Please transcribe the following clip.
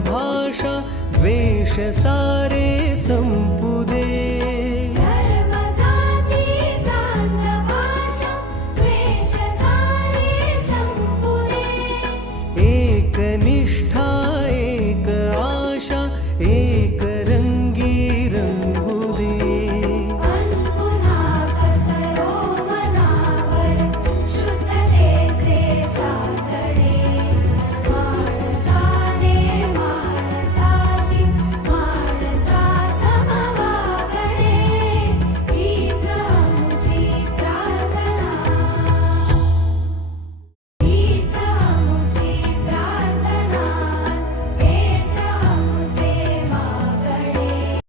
भाषा वेश सारे सम्पुदे